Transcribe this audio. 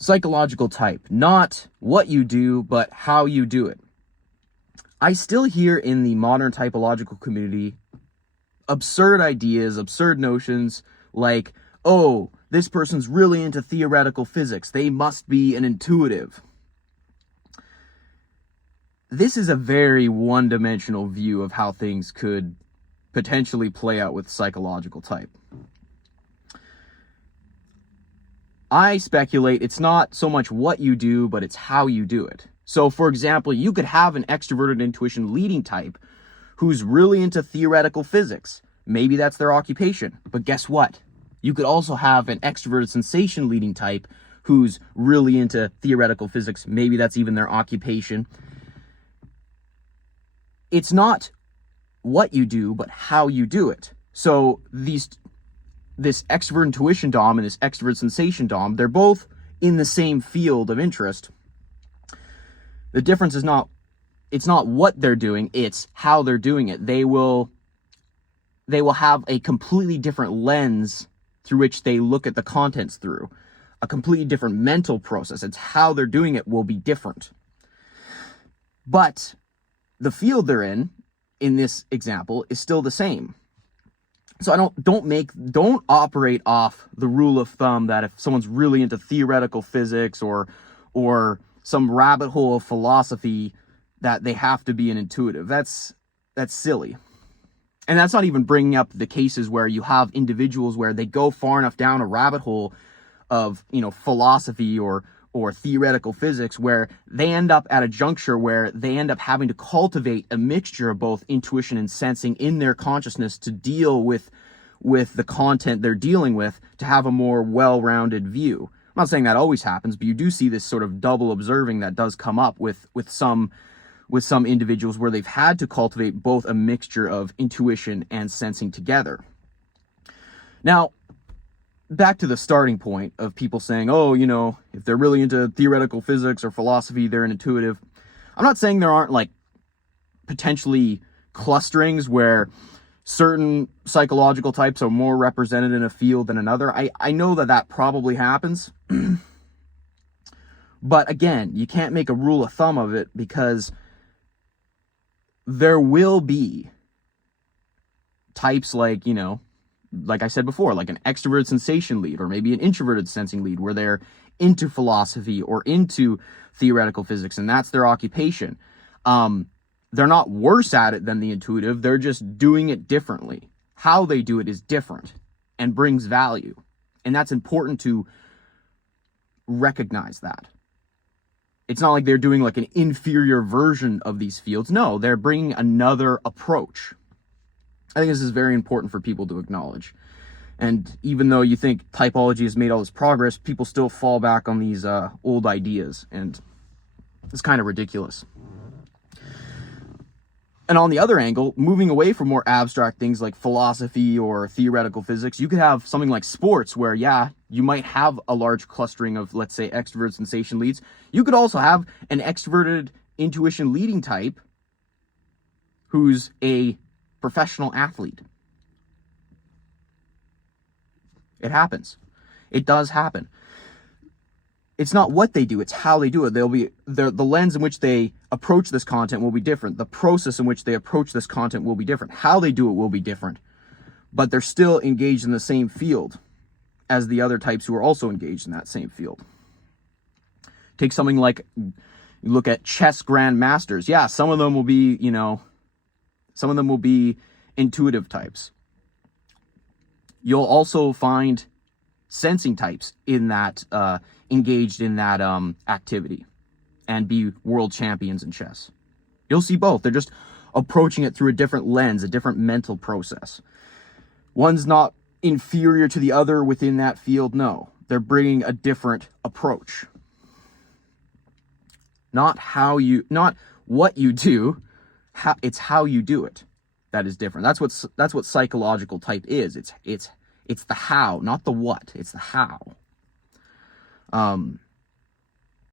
Psychological type, not what you do, but how you do it. I still hear in the modern typological community absurd ideas, absurd notions like, oh, this person's really into theoretical physics. They must be an intuitive. This is a very one-dimensional view of how things could potentially play out with psychological type. I speculate it's not so much what you do, but it's how you do it. So, for example, you could have an extroverted intuition leading type who's really into theoretical physics. Maybe that's their occupation. But guess what? You could also have an extroverted sensation leading type who's really into theoretical physics. Maybe that's even their occupation. It's not what you do, but how you do it. So this extrovert intuition dom and this extrovert sensation dom, they're both in the same field of interest. The difference is it's not what they're doing, it's how they're doing it. They will have a completely different lens through which they look at the contents through, a completely different mental process. It's how they're doing it will be different. But the field they're in this example, is still the same. So don't operate off the rule of thumb that if someone's really into theoretical physics or some rabbit hole of philosophy that they have to be an intuitive. That's silly. And that's not even bringing up the cases where you have individuals where they go far enough down a rabbit hole of, philosophy or theoretical physics where they end up at a juncture where they end up having to cultivate a mixture of both intuition and sensing in their consciousness to deal with the content they're dealing with, to have a more well-rounded view. I'm not saying that always happens, but you do see this sort of double observing that does come up with some individuals where they've had to cultivate both a mixture of intuition and sensing together. Now, back to the starting point of people saying, oh, if they're really into theoretical physics or philosophy, they're an intuitive. I'm not saying there aren't potentially clusterings where certain psychological types are more represented in a field than another. I know that probably happens. But again, you can't make a rule of thumb of it because there will be types like I said before, like an extroverted sensation lead or maybe an introverted sensing lead where they're into philosophy or into theoretical physics and that's their occupation. They're not worse at it than the intuitive. They're just doing it differently. How they do it is different and brings value. And that's important to recognize that. It's not like they're doing like an inferior version of these fields. No, they're bringing another approach. I think this is very important for people to acknowledge. And even though you think typology has made all this progress, people still fall back on these old ideas. And it's kind of ridiculous. And on the other angle, moving away from more abstract things like philosophy or theoretical physics, you could have something like sports where, you might have a large clustering of, let's say, extroverted sensation leads. You could also have an extroverted intuition leading type who's a professional athlete. It happens. It does happen. It's not what they do, it's how they do it. The lens in which they approach this content will be different. The process in which they approach this content will be different. How they do it will be different. But they're still engaged in the same field as the other types who are also engaged in that same field. Take something like, you look at chess grandmasters. Yeah, some of them will be, some of them will be intuitive types. You'll also find sensing types in that, engaged in that activity and be world champions in chess. You'll see both. They're just approaching it through a different lens, a different mental process. One's not inferior to the other within that field. No, they're bringing a different approach. Not what you do, it's how you do it that is different. That's what psychological type is. It's the how, not the what. It's the how.